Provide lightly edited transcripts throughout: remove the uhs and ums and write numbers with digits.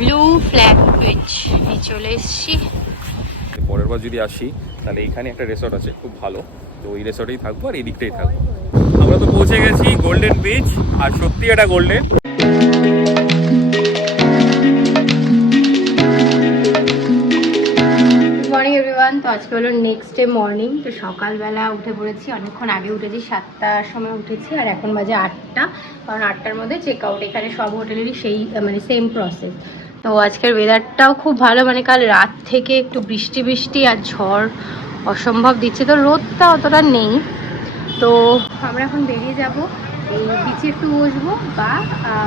Blue flag beach চলে এসেছি। পরের বার যদি আসি তাহলে এখানে একটা রিসর্ট আছে খুব ভালো, তো ওই রিসর্টেই থাকবো আর এই দিকটাই থাকবো। আমরা তো পৌঁছে গেছি গোল্ডেন বিচ, আর সত্যি এটা গোল্ডেন। Morning everyone. তো আজকে হলো নেক্সট ডে মর্নিং। তো সকালবেলা উঠে পড়েছি, অনেকক্ষণ আগে উঠেছি, 7টার সময় উঠেছি আর এখন বাজে 8টা, কারণ 8টার মধ্যে চেক আউট। এখানে সব হোটেলেরই সেই মানে সেম প্রসেস। তো আজকের ওয়েদারটাও খুব ভালো, মানে কাল রাত থেকে একটু বৃষ্টি বৃষ্টি আর ঝড় অসম্ভব দিচ্ছে, তো রোদটা অতটা নেই। তো আমরা এখন বেরিয়ে যাব, এই বিচে একটু বসবো বা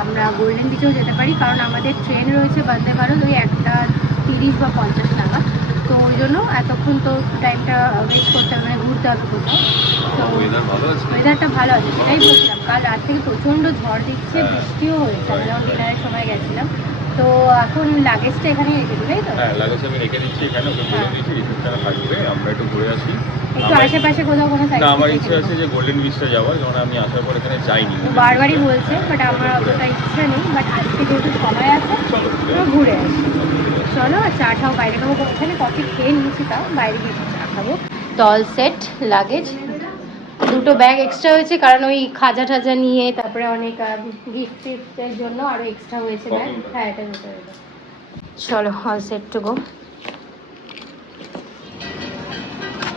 আমরা গোল্ডেন বিচেও যেতে পারি, কারণ আমাদের ট্রেন রয়েছে বন্দে ভারত ওই 1:30 বা 50 নাগাদ। তো ওই জন্য এতক্ষণ তো টাইমটা ওয়েস্ট করতে হবে, মানে ঘুরতে হবে কোথাও। তো ওয়েদারটা ভালো আছে, সেটাই বলছিলাম। কাল রাত থেকে প্রচণ্ড ঝড় দিচ্ছে, বৃষ্টিও হয়েছে, আমরা যখন ডিনারের সময় গেছিলাম। তো এখন লাগেজটা এখানে রেখে দিই, তাই তো? হ্যাঁ, লাগেজ আমি রেখে দিচ্ছি এখানে, ওকে বলে দিয়েছি রিসেপশনে থাকবে, আমরা একটু ঘুরে আসি। একটু আশেপাশে কোথাও কোনো সাইড। না, আমার ইচ্ছা আছে যে গোল্ডেন বিচটা যাওয়ার, কারণ আমি আসার পর এখানে যাইনি। বারবারই বলছে, বাট আমার অতটা ইচ্ছা নেই, বাট আজকে যেহেতু সময় আছে আমরা ঘুরে আসি। চলো, আর চা খাও, বাইরে খাবো, ওখানে কফি খেয়ে নিয়েছি, তাও বাইরে গিয়ে চা খাবো। তো অল সেট, লাগেজ দুটো ব্যাগ এক্সট্রা হয়েছে, কারণ ওই খাজা টাজা নিয়ে তারপরে অনেক গিফট টিফটের জন্য আরও এক্সট্রা হয়েছে ব্যাগ। হ্যাঁ, এটা হতে হবে। চলো, অল সেট টু গো।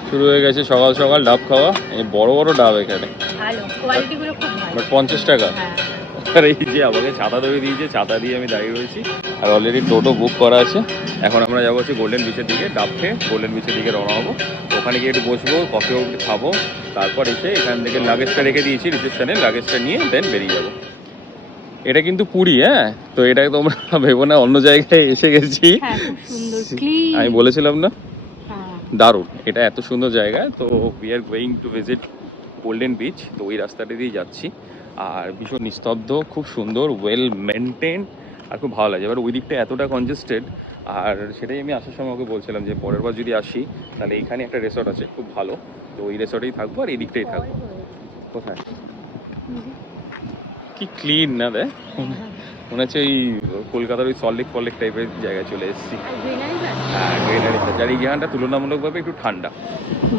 শুরু হয়ে গেছে সকাল সকাল ডাব খাওয়া। এই বড় বড় ডাব এখানে, ভালো কোয়ালিটিগুলো, খুব ভালো। বাট 50 টাকা। হ্যাঁ, আর এই যে আমাকে ছাতা ধরে দিয়েছে, ছাতা দিয়ে আমি দাঁড়িয়ে রয়েছি, আর অলরেডি টোটো বুক করা আছে। এখন আমরা যাবো হচ্ছে গোল্ডেন বিচের দিকে, ডাব খেয়ে গোল্ডেন বিচের দিকে রওনা হবো। ওখানে গিয়ে একটু বসবো, কফিও খাবো, তারপর এসে এখান থেকে লাগেজটা রেখে দিয়েছি রিসেপশনে, লাগেজটা নিয়ে দেন বেরিয়ে যাবো। এটা কিন্তু পুরী, হ্যাঁ, তো এটাকে তোমরা ভেবো না অন্য জায়গায় এসে গেছি। আমি বলেছিলাম না, দারুণ, এটা এত সুন্দর জায়গা। তো we are going to visit golden beach, তো ওই রাস্তাটা দিয়ে যাচ্ছি। আর ভীষণ নিস্তব্ধ, খুব সুন্দর, ওয়েল মেনটেন, আর খুব ভালো লাগে। এবার ওই দিকটা এতটা কনজেস্টেড, আর সেটাই আমি আসার সময় ওকে বলছিলাম যে পরের বার যদি আসি তাহলে এইখানে একটা রিসর্ট আছে খুব ভালো, তো ওই রিসর্টেই থাকবো আর এই দিকটাই থাকবো। কোথায় কি ক্লিন না দেখ, মনে হচ্ছে ওই কলকাতার ওই সল্টলেক ফল্লেক টাইপের জায়গায় চলে এসেছি। হ্যাঁ, গ্রিনারি আছে, আর এই জায়গাটা তুলনামূলকভাবে একটু ঠান্ডা।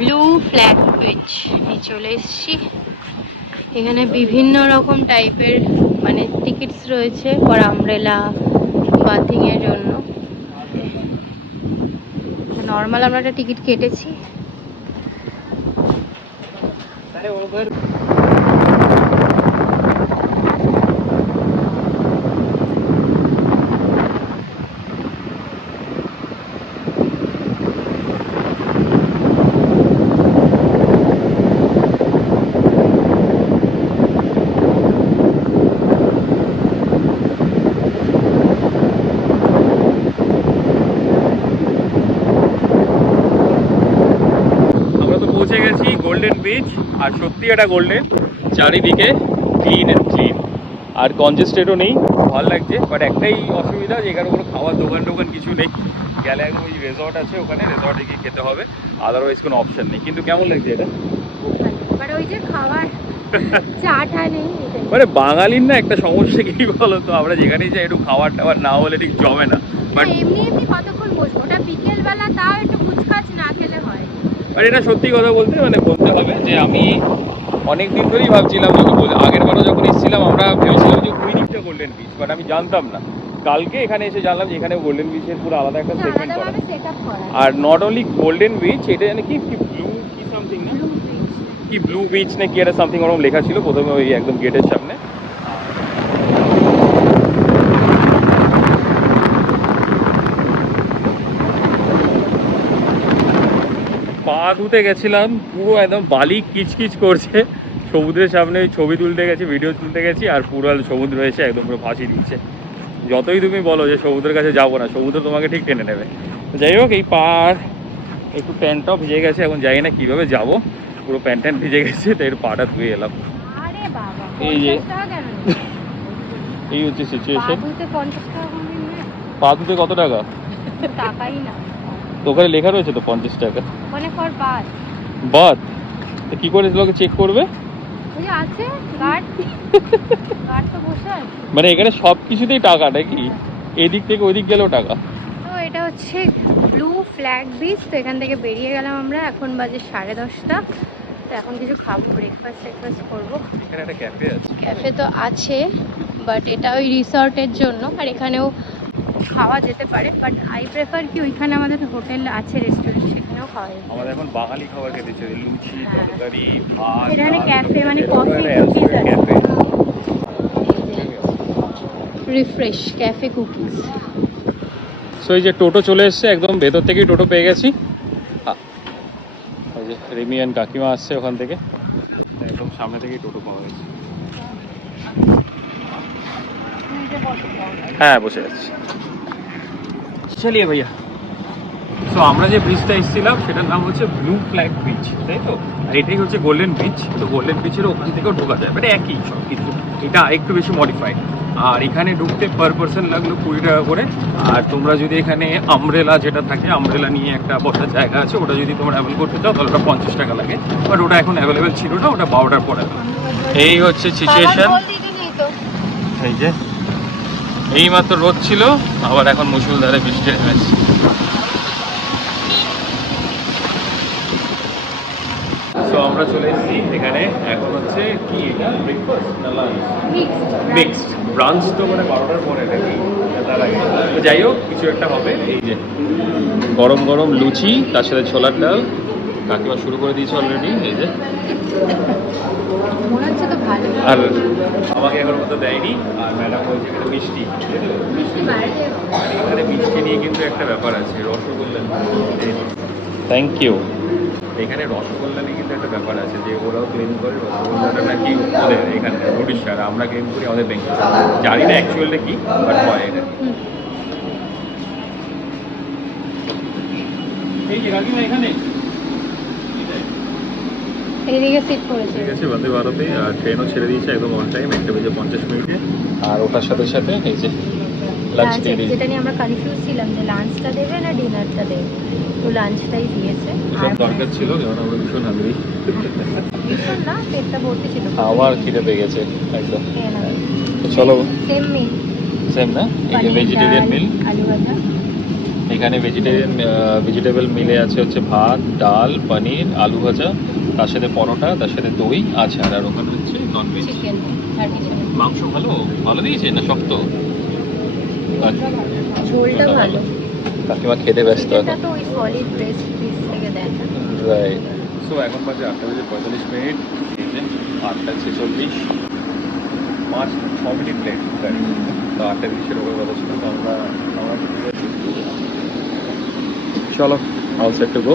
ব্লু ফ্ল্যাগ বিচ চলে এসেছি। এখানে বিভিন্ন রকম টাইপের মানে টিকিটস রয়েছে, ফর আমব্রেলা, বাথিং এর জন্য। নর্মাল আমরা একটা টিকিট কেটেছি। পৌঁছে গেছি গোল্ডেন বিচ, আর সত্যি এটা গোল্ডেন, চারিদিকে ক্লিন অ্যান্ড ক্লিন, আর কনজেস্টেডও নেই, ভালো লাগছে। বাট একটাই অসুবিধা যে এখানে কোনো খাওয়ার দোকান টোকান কিছু নেই, গেলে ওই রেসর্ট আছে, ওখানে রেসর্টে গিয়ে খেতে হবে, আদারওয়াইজ কোনো অপশন নেই। কিন্তু কেমন লাগছে এটা? ওই যে খাবার চাটা নেই, মানে বাঙালির না একটা সমস্যা কি বলতো, আমরা যেখানেই যাই একটু খাবার টাবার না হলে ঠিক জমে না। বাট এমনি এমনি কতক্ষণ বসবো, ওটা বিকেল বেলা, তাও একটু কুচকাচ না খেলে হয়। আর এটা সত্যি কথা বলতে মানে বলতে হবে যে আমি অনেক দিন ধরেই ভাবছিলাম, আগের বারও যখন এসেছিলাম আমরা ভেবেছিলাম যে ওই দিকটা গোল্ডেন বিচ, বাট আমি জানতাম না, কালকে এখানে এসে জানলাম যে এখানে গোল্ডেন বিচের পুরো আলাদা একটা সেগমেন্ট করা। Are not only golden beach, এটা জানি কি ব্লু কি সামথিং না, কি ব্লু বিচ না কি একটা সামথিং ওরকম লেখা ছিল প্রথমে ওই একদম গেটের সামনে। পা ধুতে গেছিলাম, পুরো একদম বালি কিচকিচ করছে, সমুদ্রের সামনে ছবি তুলতে গেছি, ভিডিও তুলতে গেছি, আর পুরো সমুদ্র এসে একদম পুরো ভাসিয়ে দিচ্ছে। যতই তুমি বলো যে সমুদ্রের কাছে যাবো না, সমুদ্র তোমাকে ঠিক টেনে নেবে। যাই হোক, এই পা একটু প্যান্টটাও ভিজে গেছে, এখন যাই না কীভাবে যাবো, পুরো প্যান্ট ট্যান্ট ভিজে গেছে, তাই একটু পাটা ধুয়ে এলাম। এই যে এই হচ্ছে সিচুয়েশন। পা ধুতে কত টাকা? টাকাই না, তো ওখানে লেখা রয়েছে তো 50 টাকা। মানে ফর বাথ। বাথ কি করে লোকে চেক করবে? ওই যে আছে গার্ড, গার্ড তো বসে আছে। মানে এখানে সব কিছুতেই টাকা নাকি? এদিক থেকে ওই দিক গেলেও টাকা। তো এটা হচ্ছে ব্লু ফ্ল্যাগ বিচ। তো এখান থেকে বেরিয়ে গেলাম আমরা, এখন বাজে 10:30। তো এখন কিছু খাবো, ব্রেকফাস্ট করবো। এখানে একটা ক্যাফে আছে। ক্যাফে তো আছে, বাট এটা ওই রিসর্টের জন্য, আর এখানেও খাওয়া যেতে পারে, বাট আই প্রেফার কি ওইখানে আমাদের হোটেল আছে, রেস্টুরেন্ট, সেখানেও খাওয়া যায়। আমাদের এখন বাঙালি খাবার খেতে ইচ্ছে, লুচি, হ্যাঁ। তরকারি, ভাত। এখানে ডাল, ক্যাফে মানে এরকম কফি একটা কুকিজ আছে। Cafe. Refresh cafe cookies. So এই যে টোটো চলে এসছে, একদম ভেতর থেকেই টোটো পেয়ে গেছি। ওই যে রিমি অ্যান্ড কাকিমা আসছে ওখান থেকে, একদম সামনে থেকেই টোটো পাওয়া গেছে। হ্যাঁ বসে আছি, চলিয়ে ভাইয়া। সো আমরা যে ব্রিজটা এসেছিলাম সেটার নাম হচ্ছে ব্লু ফ্ল্যাগ বিচ, তাই তো? আর এটাই হচ্ছে গোল্ডেন বিচ। তো গোল্ডেন বিচের ওখান থেকেও ঢোকা যায়, মানে একই সব কিছু, এটা একটু বেশি মডিফাইড। আর এখানে ঢুকতে পার পার্সন লাগলো 20 টাকা করে। আর তোমরা যদি এখানে আমব্রেলা যেটা থাকে, আমব্রেলা নিয়ে একটা বসার জায়গা আছে, ওটা যদি তোমরা অ্যাভেল করতে চাও তাহলে ওটা 50 টাকা লাগে। বাট ওটা এখন অ্যাভেলেবেল ছিল না, ওটা 12টার পরে। এই হচ্ছে সিচুয়েশন। এই যে এইমাত্র রোদ ছিল, আবার এখন মুষলধারে বৃষ্টি নেমেছে। সো আমরা চলে এসেছি এখানে, এখন হচ্ছে কি এটা ব্রেকফাস্ট না লাঞ্চ? মিক্সড ব্রাঞ্চ তো মানে 12টার পরে নাকি তার আগে। তো যাই হোক কিছু একটা হবে। এই যে গরম গরম লুচি, তার সাথে ছোলার ডাল, কাকিমা শুরু করে দিয়েছে অলরেডি। এই যে মনে হচ্ছে তো ভালো। আর আমাকে এখন মতো দেয়নি, আর ম্যাডাম বলছে এখানে মিষ্টি। আর এখানে মিষ্টি নিয়ে কিন্তু একটা ব্যাপার আছে, রসগোল্লা। Thank you. এখানে রসগোল্লা নিয়ে কিন্তু একটা ব্যাপার আছে, যে ওরাও ক্লেম করে রসগোল্লাটা নাকি ওদের এখানে উড়িষ্যার, আমরা ক্লেম করি আমাদের বেঙ্গল। জানি না অ্যাকচুয়ালটা কি, বাট হয় এটা। এই যে কাকিমা এখানে এইদিকে সিট পড়েছে। ঠিক আছে, বন্দে ভারতে ট্রেনও ছেড়ে দিয়েছে একদম অন টাইম, 1:50 আর ওটার সাথে সাথে এই যে লাঞ্চ দিয়ে দিয়েছে। যেটা নিয়ে আমরা কনফিউজ ছিলাম যে লাঞ্চটা দেবে না ডিনারটা দেবে, তো লাঞ্চটাই দিয়েছে। সব দরকার ছিল, যেমন আমরা ভীষণ হাঙ্গরি। ভীষণ না, পেটটা ভর্তি ছিল। আমার খিদে পেয়ে গেছে একদম। খেয়ে নাও। তো চলো। সেম মিল, সেম না? এই যে ভেজিটেরিয়ান মিল, আলু ভাজা। এখানে ভেজিটেবল মিলে আছে হচ্ছে ভাত, ডাল, পনির, আলু ভাজা, তার সাথে পরোটা, তার সাথে দই, আচার, আর ওখানে হচ্ছে ননভেজ চিকেন আর কিছু না। মাংস। ভালো ভালো দিয়েছে না শক্ত? ঝোলটা ভালো। কাকিমা খেতে ব্যস্ত এটা এখন। তো ওই সলিড ব্রেস্ট পিস থেকে দেন না। রাইট। সো এখন বাজে 8:45। এই যে 8:46, 5-6 মিনিট লেট। তো 8:20 ওপর কথা ছিল, তো আমরা চলো, অল সেট টু গো।